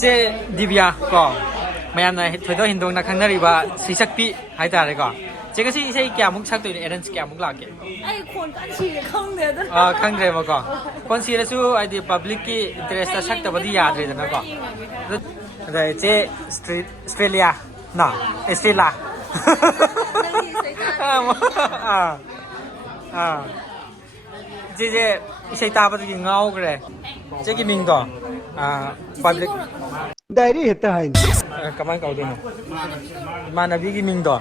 เจดิบียก็ไม่ยามนะถอยตัวหินตรงนักขังนารีบาสีสักปีหายตาเลยก็เจก็สิใช่แก่มุกชักตัวนี้เอ็นส์แก่มุกหลักเก๋ไอ้คนกันชีข้างเดียวด้วยข้างเดียวมาก่อนคนสีแล้วสู้ไอ้ที่ public ที่ interest ชักตัวที่ยาเลยนะก่อนแต่เจสเตรเลียน่ะออสเตรเลียเจใช้ตาปฏิกิริยาเอาเลยเจกี่มิงต่อpublic diary हेता है कमाई का उधर मानवी की मिंग दो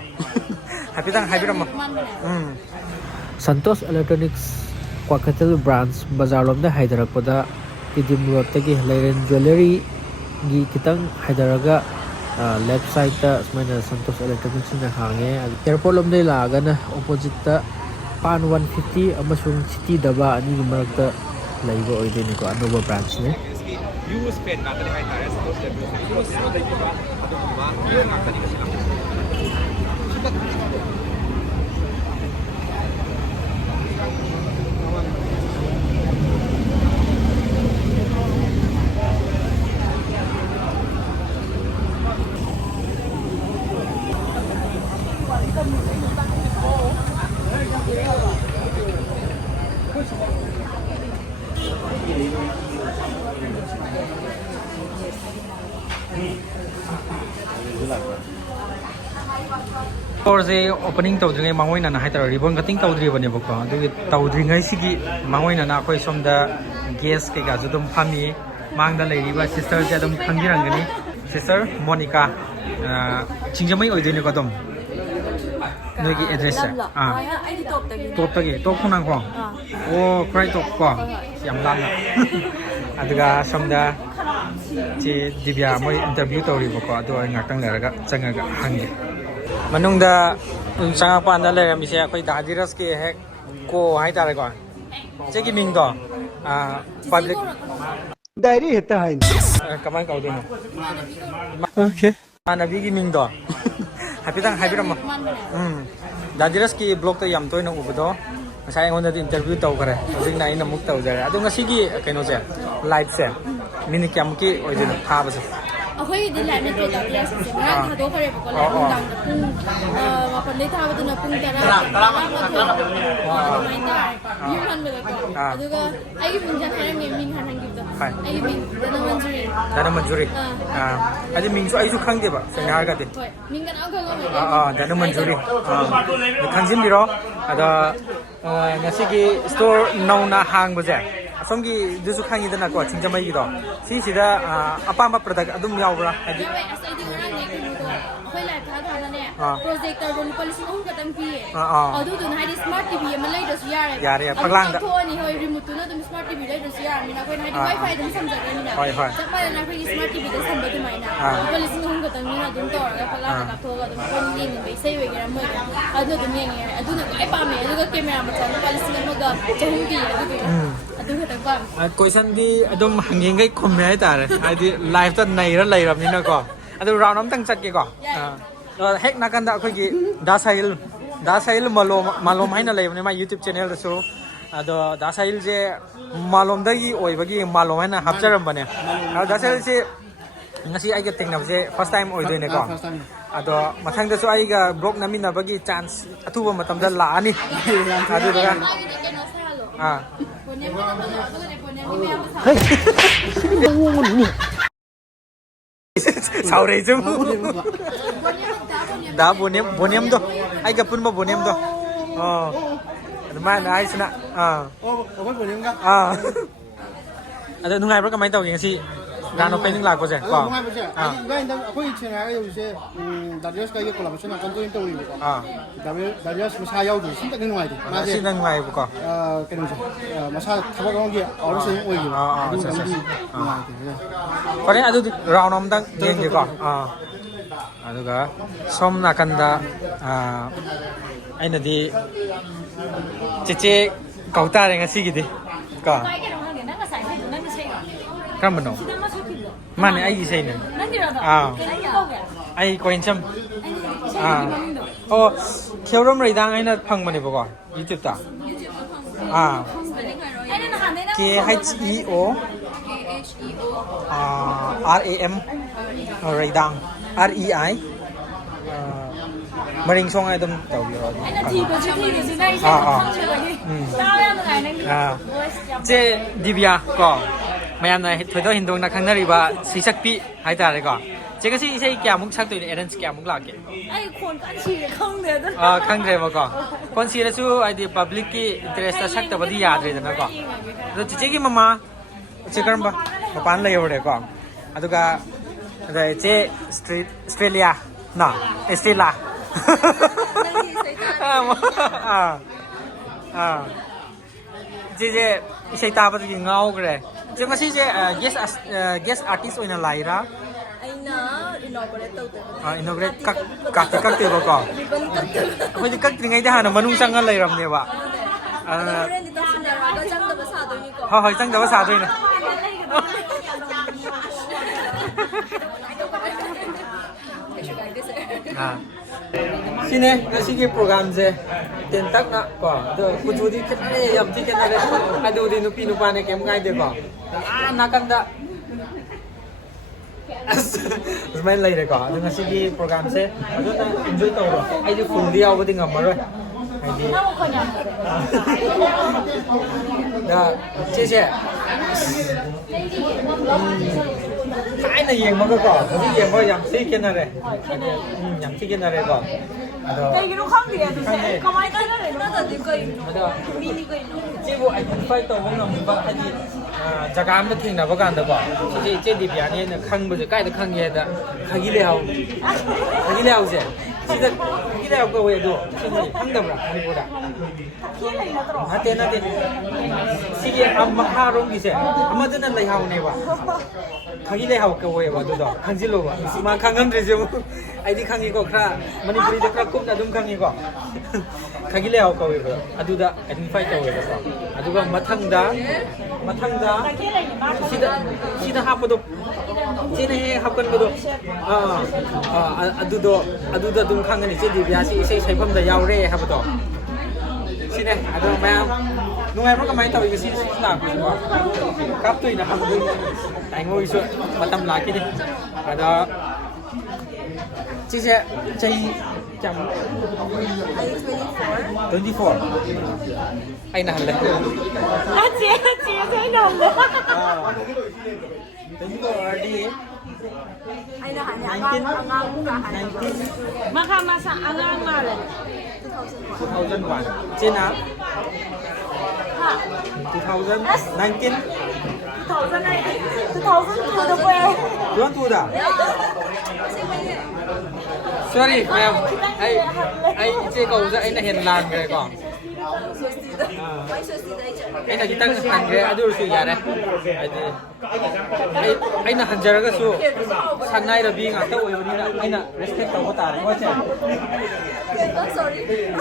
हापी तंग हापी रम संतोष इलेक्ट्रॉनिक्स क्वाकटल ब्रांच बाजार लोमदा हैदरकपदा तिदिम रोड तगी लेरेन ज्वेलरी गी कितंग हैदरगा लेफ्ट साइड ता स्माइना संतोष इलेक्ट्रॉनिक्स ना हांगे एयरपोर्ट लोमदे लागना ऑपोजिट ता पान 150 अमसुंग सिटी दबा अनि मरकता लैबो ओइदेनिको अनोबा ब्रांच ने use pen na tadi hai tare suppose that use so that you are adu ma na tadi ka sila Store opening tawdri ngai mangoi na hai tar ribbon cutting tawdri bane boko adu tawdri ngai sigi mangoi na khoi somda guest ke ga judum phami mangda leiri ba sister ja dum khangjirang gani sister Monica chingjamai oidine ko dum nogi address ai di top tagi top khunang ko o krai top ko yam lam aduga somda che divya moi interview tawri boko adu ngakang leraga changaga hangi मनुंगदा संगा पान ले मिसे अखोई दादिरस के है को high तारे को जेकी मिंग दो पब्लिक डायरी हेता है कमाई का उधर ओके मानवी की मिंग दो हापी तंग हापी रम दादिरस की ब्लॉग तो यम तोय न उबदो ngасai ngon da interview taw kare hojik na ina muk taw jare adu ngasi gi kaino je live se mini kyam ki oidin tha ba se अखोई दि line पे तातिया से ना थादो करे बको ला पुंगांग पुंग मापन ले थाबा दना पुंग तरा माइना युरन बको अदुगा आइगी पुंजा थारे मिंग हानंग गिबदो आइगी मिंग दना मंजूरी अदि मिंग सो आइसु खंग देबा सेना हार गाते मिंग गन आखो दना मंजूरी खंजिन बिरो अदा ngasi gi store nauna hang baje asomgi dusu khangi dana ko chingjamai gi do si sida apama product adum yaubra hadi projector don policy on katam pi adu dun hadi smart tv ma lai do yare yare paglang da thoni hoi remote na dum smart tv lai do yare mina ko hadi wifi dum samja ga mina chapa na ko smart tv da samba du mai na policy on katam mina dum to ga paglang ka to ga dum ko ni ni bai sai we ga mo adu dum ni adu na ai pa me adu ga camera ma cha policy ma ga chahum gi adu ka ta ba question gi adum hanging gai khom ai ta re hadi live ta nai ra lai ram ni na ko adu round am tang chat ge ko hek nakanda akhoi gi dasail malom haina leibne ma youtube channel da so ado dasail je malom da gi oibagi malom haina hapcharam bane dasail se ngasi ai ga tengnam je first time oidoi ne ko ado mathang da so ai ga blog nami na bagi chance athuba matam da la ani adu da saure jum da bonem do ai ga punma bonem do mana ai sina अपन बोलिए का ada nungai bro kamai taw ngasi gano pening la ko je ko nungai bro ga inda akoi chena ga yo se darius ka ye collaboration na kanto into wi ko darius masa yaw du sin tak nungai di ma je nungai ko ke no masa thaba ga ngi aur se oi gi kore adu round om dang yeng ge ko aduga som nakanda aina di cheche kauta re ngasi gi di ka kam no mane ai gi sei ne ai koin cham oh kheuram rai dang aina phang mane bo ko youtube ta KHEO RAM Raidang REI มะริงช่องไอ้ต้มเต่าอยู่ ไอ้นาทีก็ชื่อที่หรือชื่อได้ใช่ไหมข้างเชื่อเลยดาวยังไงนั่งอยู่เจดิเบียก็ไม่ยามไหนถอยตัวหินดงนักขันนารีบะสีสักปีหายใจเลยก็เจ๊ก็สิใช่แก่มุกชักตัวนี้เอเดนส์แก่มุกหลักเกไอ้คนกันชีข้างเดียวข้างเดียวมาก่อนคนชีแล้วสู้ไอ้ที่ public ที่ interest ชักตัวบดียาดเลยนะก่อนแล้วเจ๊กี่มาเจ๊กันปะมาปานเลยอยู่เลยก่อนอ่ะตัวก็อะไรเจ๊ออสเตรเลียน่ะออสเตรเลียเจ๊ใช้ตาปฏิกิริยาเอาเลยเจ๊ก็สิเจ๊ guest artist โอ้ยน่าไล่ละไอ้น้าinaugurate ตัวเต็มinaugurate กักเตะบ่ก่อนไม่ได้กักยังไงได้หานะมนุษย์สังกันเลยรำเนี่ยว่ะเรนดิตันเดราก็จังแต่ภาษาตัวนี้ก่อนเฮ้ยจังแต่ภาษาตัวนี้สิเนี่ยก็สิกี่โปรแกรมเจ๊เต็มตักนะก่อนเดี๋ยวคุณดูดิแค่ไหนยามที่แค่ไหนไอ้ดูดินุปีนุปานเนี่ยเกมง่ายเดี๋ยวก่อนนักกันดะsemain lagi deh kok, dengan segi program saya, aku nak enjoy tau loh. Aje full dia aku tinggal marah. Aje. Dah, cie. Cái này yang mana kok? Jadi yang mana yang sih kena deh. Yang sih kena deh kok. Kayak gitu kan dia tuh. Kemarin kan ada nada di kain. Ada. Mini kain. Cibo identify tau mana mbak aje. 자가 안 버티나 보가 안 되고 이제 이 비안에는 강 뭐지 가이드 강에다 가기래하우지 진짜 가기래하고 왜도 신이 황담을 아니보다 나한테 시기 엄마 하롱 기세 아마드는 내 하우네 봐 가기래하고 왜 와도도 강질로 마 강감들 좀 아이디 강이고 그라 머니পু리도 그라 꿈나 좀 강이고 가기래하고 왜 아두다 아이덴티파이 또 왜서 아두가 마탕다 시다 하고도 진해 하건도 아두도 좀 강은 이제 디비아시 이제 세품도 야오래 하고도 시네 아두 매am 누가 그렇게 많이 타고 이거 시나 그거 값도 있나 하고도 당고 있어 마탐 라기네 아다 지세 저희 참 24 ai nào lên chị thấy nồng nữa tính rồi đi ai nào hanya angang bukan hanya masa angang malah 2001 trên á 2019 2002 được quê Tuan tu dah sorry ma'am ai chế cầu ra ai là hiền làng rồi còn ai là kita hàng rồi aduh su ya deh ai là hàng giờ cái su sang nay là bi ngã tao rồi đi là ai là respect tao có tả quá chứ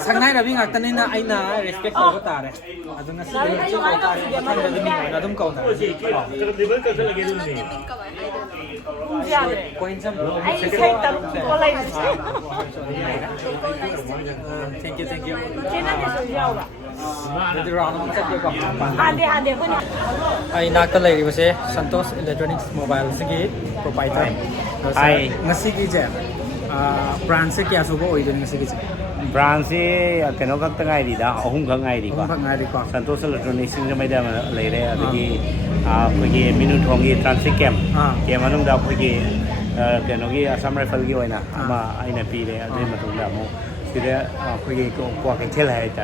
sang nay là bi ngã tao nên là ai là respect tao có tả đấy aduh nasi chưa có tả thằng là đi ngã đâm cầu này quên xem ai thấy tấm có lấy thank you trên đó thì sử dụng Jadi round nó chắc kok. Ade punya. Ai nak lagi di mana? Santos Electronics Mobile segi proprietor. Ai ngasi ki je. Brand se kya subo oi den ngasi ki je. Brand se keno kak tangai di dah, ahung kak ngai di kok. Ahung ngai di kok. Santos Electronics sing mai dah lai re adagi pergi minum thongi transit camp. Camp manung dah pergi keno ki Assam Rifle ki oina ama aina pi re adai matung dah mo. Tidak pergi ke kuah kecil lah itu.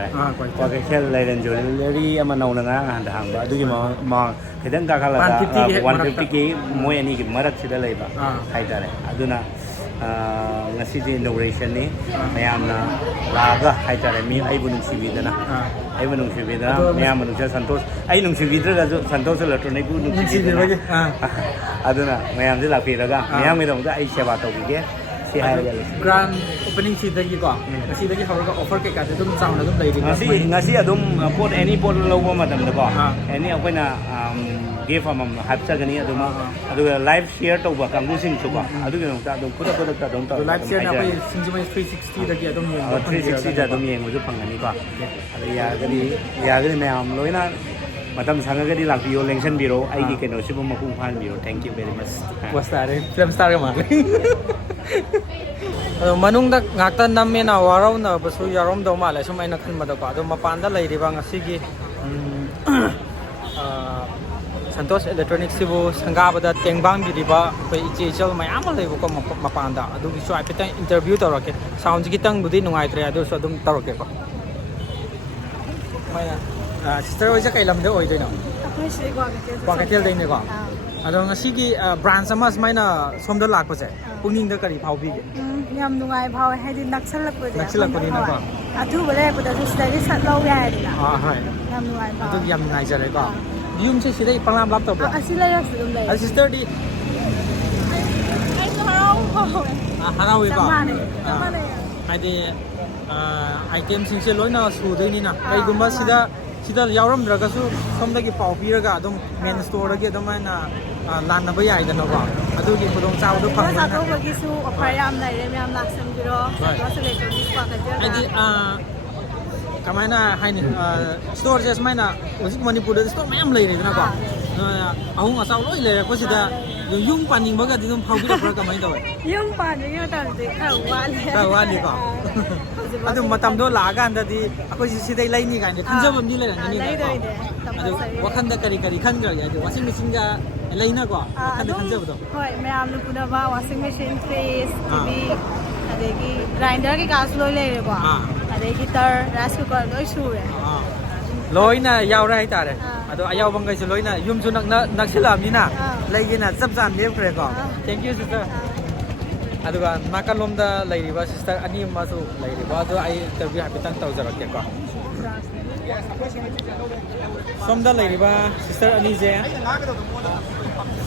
Kuah kecil lain jual dari ama nau nengah anda hamba. Itu cuma kadang tak kalah 150 ki moy ni ki marak sudah lagi pak. Itu lah. Itu na ngasih di inauguration ni, mayam na laga itu lah. Mi ay bunung sivida na. Ay bunung sivida. Mayam bunung Santos. Ay bunung sivida lah Santos Electronic bunung sivida lagi. Itu na mayam je lah pilih kan. Mayam itu mungkin ay siapa tahu kita. Grand opening sih kok. Masih lagi harga offer kayak gitu tuh sound tuh dari ngasih adum pot any pot logo macam tu kok. Any apa na gift am hapsa gani adum adu live share tu buat kamu sing coba. Adu yang tak adum kuda tak adum tak. Live share apa sing 360 lagi adum yang 360 adum yang muncul pangani kok. Ada ya gani memang loina ꯃꯇꯝ ꯁꯪꯉꯒꯗꯤ ꯂꯥꯛꯄꯤꯌꯣ ꯂꯦꯡꯁꯟꯕꯤꯔꯣ ꯑꯩꯒꯤ ꯀꯩꯅꯣꯁꯤꯕꯨ ꯃꯄꯨꯡ ꯐꯥꯍꯟꯕꯤꯔꯣ thank you very much ꯋꯥꯁꯇꯥꯔꯦ film ꯁ꯭ꯇꯥꯔꯒ ꯃꯥꯜꯂꯦ ꯑꯗꯣ ꯃꯅꯨꯡꯗ ꯉꯥꯛꯇ ꯅꯝꯃꯦꯅ ꯋꯥꯔꯧꯅꯕꯁꯨ ꯌꯥꯎꯔꯝꯗꯧ ꯃꯥꯜꯂꯦ ꯁꯨꯝ ꯑꯩꯅ ꯈꯟꯕꯗꯀꯣ ꯑꯗꯣ ꯃꯄꯥꯟꯗ ꯂꯩꯔꯤꯕ ꯉꯁꯤꯒꯤ ꯁꯟꯇꯣꯁ ꯏꯂꯦꯛꯇ꯭ꯔꯣꯅꯤꯛꯁꯤꯕꯨ ꯁꯪꯒꯥꯕꯗ ꯇꯦꯡꯕꯥꯡꯕꯤꯔꯤꯕ ꯑꯩꯈꯣꯏ ꯏꯆꯦ ꯏꯆꯜ ꯃꯌꯥꯝ ꯑꯃ ꯂꯩꯕꯀꯣ ꯃꯄꯥꯟꯗ ꯑꯗꯨꯒꯤꯁꯨ ꯍꯥꯏꯐꯦꯠꯇꯪ ꯏꯟꯇꯔꯚ꯭ꯌꯨ ꯇꯧꯔꯛꯀꯦ ꯁꯥꯎꯟꯁꯦ ꯈꯤꯇꯪꯕꯨꯗꯤ ꯅꯨꯡꯉꯥꯏꯇ꯭ꯔꯦ ꯑꯗꯨꯁꯨ ꯑꯗꯨꯝ ꯇꯧꯔꯛꯀꯦꯀꯣ ꯁꯤꯁꯇꯔ ꯍꯣꯏꯁꯦ ꯀꯩ ꯂꯝꯗ ꯑꯣꯏꯗꯣꯏꯅꯣ ꯑꯩꯈꯣꯏ ꯁꯤꯗꯩ ꯀ꯭ꯋꯥꯀꯩꯊꯦꯜꯗꯩꯅꯦꯀꯣ ꯑꯗꯣ ꯉꯁꯤꯒꯤ ꯕ꯭ꯔꯥꯟꯁ ꯑꯃ ꯁꯨꯃꯥꯏꯅ ꯁꯣꯝꯗ ꯂꯥꯛꯄꯁꯦ ꯄꯨꯛꯅꯤꯡꯗ ꯀꯔꯤ ꯐꯥꯎꯕꯤꯒꯦ ꯌꯥꯝ ꯅꯨꯡꯉꯥꯏ ꯐꯥꯎꯋꯦ ꯍꯥꯏꯗꯤ ꯅꯛꯁꯤꯜꯂꯛꯄꯅꯤꯅꯀꯣ ꯑꯊꯨꯕ ꯂꯩꯔꯛꯄꯗꯁꯨ ꯁꯤꯗꯒꯤ ꯁꯠ ꯂꯧ ꯌꯥꯏꯗꯅ ꯍꯣꯏ ꯌꯥꯝ ꯅꯨꯡꯉꯥꯏ ꯐꯥꯎꯋꯦ ꯑꯗꯨꯒꯤ ꯌꯥꯝ ꯅꯨꯡꯉꯥꯏꯖꯔꯦꯀꯣ ꯌꯨꯝꯁꯦ ꯁꯤꯗꯩ ꯄꯪꯂꯥꯞ ꯂꯥꯞꯇꯕ꯭ꯔꯣ ꯑꯁꯤ ꯂꯩꯔꯛꯁꯨ ꯑꯗꯨꯝ ꯂꯩ ꯁꯤꯁꯇꯔꯗꯤ ꯑꯩꯁꯨ ꯍꯔꯥꯎ ꯐꯥꯎꯋꯦ ꯍꯔꯥꯎꯋꯦꯀꯣ ꯆꯞ ꯃꯥꯟꯅꯩ ꯍꯥꯏꯗꯤ ꯑꯥꯏꯇꯦꯝꯁꯤꯡꯁꯦ ꯂꯣꯏꯅ ꯁꯨꯗꯣꯏꯅꯤ나 ꯀꯩꯒꯨꯝꯕ ꯁꯤꯗ ꯌꯥꯎꯔꯝꯗ꯭ꯔꯒꯁꯨ ꯁꯣꯝꯗꯒꯤ ꯄꯥꯎ ꯄꯤꯔꯒ ꯑꯗꯨꯝ ꯃꯦꯟ ꯁ꯭ꯇꯣꯔꯗꯒꯤ ꯑꯗꯨꯃꯥꯏꯅ ꯂꯥꯟꯅꯕ ꯌꯥꯏꯗꯅꯀꯣ ꯑꯗꯨꯒꯤ ꯈꯨꯗꯣꯡꯆꯥꯕꯗꯣ ꯐꯪꯕꯅꯤꯅ ꯆꯥꯊꯣꯛꯄꯒꯤꯁꯨ ꯑꯣꯐꯔ ꯌꯥꯝ ꯂꯩꯔꯦ ꯃꯌꯥꯝ ꯂꯥꯛꯁꯟꯕꯤꯔꯣ ꯁꯟꯇꯣꯁ ꯏꯂꯦꯛꯇ꯭ꯔꯣꯅꯤꯛꯁ ꯀ꯭ꯋꯥꯀꯩꯊꯦꯜꯗ ꯍꯥꯏꯗꯤ ꯀꯃꯥꯏꯅ ꯍꯥꯏꯅꯤ ꯁ꯭ꯇꯣꯔꯁꯦ ꯁꯨꯃꯥꯏꯅ ꯍꯧꯖꯤꯛ ꯃꯅꯤꯄꯨꯔꯗ ꯁ꯭ꯇꯣꯔ ꯃꯌꯥꯝ ꯂꯩꯔꯦꯗꯅꯀꯣ ꯑꯍꯣꯡ ꯑꯆꯥꯎ ꯂꯣꯏ ꯂꯩꯔꯛꯄꯁꯤꯗ ꯌꯨꯝ ꯄꯥꯅꯤꯡꯕꯒꯗꯤ ꯑꯗꯨꯝ ꯐꯥꯎꯕꯤꯔꯛꯄ꯭ꯔꯥ ꯀꯃꯥꯏꯅ ꯇꯧꯋꯦ ꯌꯨꯝ ꯄꯥꯟꯕꯒꯤ ꯃꯇꯝꯗꯤ ꯈꯔ ꯋꯥꯠꯂꯤꯀꯣ ꯑꯗꯨ ꯃꯇꯝꯗꯣ ꯂꯥꯛꯑꯀꯥꯟꯗꯗꯤ ꯑꯩꯈꯣꯏꯁꯤ ꯁꯤꯗꯩ ꯂꯩꯅꯤ ꯀꯥꯏꯅ ꯈꯟꯖꯕ ꯃꯤ ꯂꯩꯔꯝꯒꯅꯤꯀꯣ ꯑꯗꯨ ꯋꯥꯈꯟꯗ ꯀꯔꯤ ꯈꯟꯈ꯭ꯔꯒꯦ ꯍꯥꯏꯗꯤ ꯋꯥꯁꯤꯡ ꯃꯦꯆꯤꯟꯒ ꯂꯩꯅꯀꯣ ꯋꯥꯈꯟꯗ ꯈꯟꯖꯕꯗꯣ ꯍꯣꯏ ꯃꯌꯥꯝꯅ ꯄꯨꯅꯕ ꯋꯥꯁꯤꯡ ꯃꯦꯆꯤꯟ ꯐ꯭ꯔꯤꯖ ꯇꯤꯚꯤ ꯑꯗꯒꯤ ꯒ꯭ꯔꯥꯏꯟꯗꯔ ꯀꯩꯀꯥꯁꯨ ꯂꯣꯏ ꯂꯩꯔꯦꯀꯣ ꯑꯗꯩ ꯍꯤꯇꯔ ꯔꯥꯏꯁ ꯀꯨꯀꯔ ꯂꯣꯏ ꯁꯨꯔꯦ ꯂꯣꯏꯅ ꯌꯥꯎꯔꯦ ꯍꯥꯏꯇꯥꯔꯦ ꯑꯗꯣ ꯑꯌꯥꯎꯕꯈꯩꯁꯨ ꯂꯣꯏꯅ ꯌꯨꯝꯁꯨ ꯅꯛꯁꯤꯜꯂꯛꯑꯕꯅꯤꯅ ꯂꯩꯒꯦꯅ ꯆꯞ ꯆꯥꯅ ꯂꯦꯞꯈ꯭ꯔꯦꯀꯣ ꯊꯦꯡꯛ ꯌꯨ ꯁꯤꯁꯇꯔ ꯑꯗꯨꯒ ꯅꯥꯀꯜꯂꯣꯝꯗ ꯂꯩꯔꯤꯕ ꯁꯤꯁꯇꯔ ꯑꯅꯤ ꯑꯃꯁꯨ ꯂꯩꯔꯤꯕ ꯑꯗꯣ ꯑꯩ ꯏꯟꯇꯔꯚꯤꯌꯨ ꯍꯥꯏꯐꯦꯠꯇꯪ ꯇꯧꯖꯔꯛꯀꯦꯀꯣ ꯁꯣꯝꯗ ꯂꯩꯔꯤꯕ ꯁꯤꯁꯇꯔ ꯑꯅꯤꯁꯦ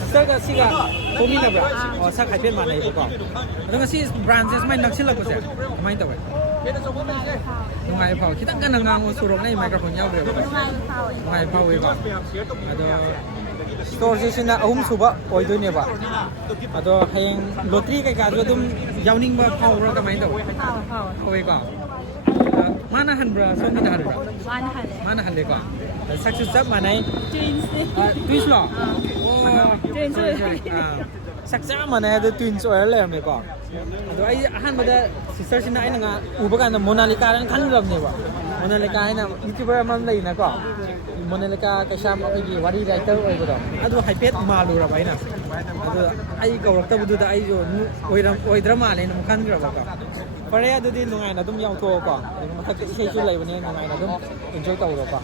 ꯁꯤꯁꯇꯔꯒ ꯁꯤꯒ ꯄꯣꯛꯃꯤꯟꯅꯕ꯭ꯔꯥ ꯁꯛ ꯍꯥꯏꯐꯦꯠ ꯃꯥꯟꯅꯩꯕꯀꯣ ꯑꯗꯣ ꯉꯁꯤ ꯕ꯭ꯔꯥꯟꯁꯦ ꯁꯨꯃꯥꯏꯅ ꯅꯛꯁꯤꯜꯂꯛꯄꯁꯦ ꯀꯃꯥꯏꯅ ꯇꯧꯋꯦ ꯅꯨꯡꯉꯥꯏ ꯐꯥꯎ ꯈꯤꯇꯪ ꯀꯟꯅ ꯉꯥꯡꯉꯨ ꯁꯣꯔꯣꯛꯅ ꯑꯩ ꯃꯥꯏꯀ꯭ꯔꯣꯐꯣꯟ ꯌꯥꯎꯗ꯭ꯔꯦꯕꯀꯣ ꯅꯨꯡꯉꯥꯏ ꯐꯥꯎꯋꯦꯀꯣ ꯑꯗꯣ ꯁ꯭ꯇꯣꯔꯁꯦ ꯁꯤꯅ ꯑꯍꯨꯝꯁꯨꯕ ꯑꯣꯏꯗꯣꯏꯅꯦꯕ ꯑꯗꯣ ꯍꯌꯦꯡ ꯂꯣꯇ꯭ꯔꯤ ꯀꯩꯀꯥꯁꯨ ꯑꯗꯨꯝ ꯌꯥꯎꯅꯤꯡꯕ ꯐꯥꯎꯕ꯭ꯔꯥ ꯀꯃꯥꯏꯅ ꯇꯧꯋꯦ ꯐꯥꯎꯋꯦꯀꯣ ꯃꯥꯅ ꯍꯟꯕ꯭ꯔꯥ ꯁꯣꯝꯒꯤꯅꯍꯟꯕ꯭ꯔꯥ ꯃꯥꯅ ꯍꯜꯂꯦꯀꯣ ꯁꯛꯁꯨ ꯆꯞ ꯃꯥꯟꯅꯩ ꯇ꯭ꯋꯤꯟꯁꯂꯣ ꯁꯛ ꯆꯞ ꯃꯥꯟꯅꯩ ꯑꯗꯣ ꯇ꯭ꯋꯤꯟꯁ ꯑꯣꯏꯔ ꯂꯩꯔꯝꯃꯦꯀꯣ ꯑꯗꯣ ꯑꯩ ꯑꯍꯥꯟꯕꯗ ꯁꯤꯁꯇꯔꯁꯤꯅ ꯑꯩꯅ ꯎꯕ ꯀꯥꯟꯗ ꯃꯣꯅꯥꯂꯤꯀꯥꯔꯅ ꯈꯟꯈ꯭ꯔꯕꯅꯦꯕ ꯃꯣꯅꯥꯂꯤꯀꯥ ꯍꯥꯏꯅ ꯌꯨꯇ꯭ꯌꯨꯕꯔ ꯑꯃ ꯂꯩꯅꯀꯣ ꯃꯣꯅꯥꯂꯤꯀꯥ ꯀꯩꯁꯥꯝ ꯑꯩꯈꯣꯏꯒꯤ ꯋꯥꯔꯤ ꯔꯥꯏꯇꯔ ꯑꯣꯏꯕꯗꯣ ꯑꯗꯨ ꯍꯥꯏꯐꯦꯠ ꯃꯥꯜꯂꯨꯔꯕ ꯑꯩꯅ ꯑꯗꯨ ꯑꯩ ꯀꯧꯔꯛꯇꯕꯗꯨꯗ ꯑꯩꯁꯨ ꯑꯣꯏꯗ꯭ꯔ ꯃꯥꯜꯂꯦꯅ ꯑꯃꯨꯛ ꯈꯟꯈ꯭ꯔꯕꯀꯣ ꯐꯔꯦ ꯑꯗꯨꯗꯤ ꯅꯨꯡꯉꯥꯏꯅ ꯑꯗꯨꯝ ꯌꯥꯎꯊꯣꯛꯑꯣꯀꯣ ꯑꯗꯨꯒ ꯃꯊꯛꯇ ꯏꯁꯩꯁꯨ ꯂꯩꯕꯅꯤꯅ ꯅꯨꯡꯉꯥꯏꯅ ꯑꯗꯨꯝ ꯑꯦꯟꯖꯣꯏ ꯇꯧꯔꯣꯀꯣ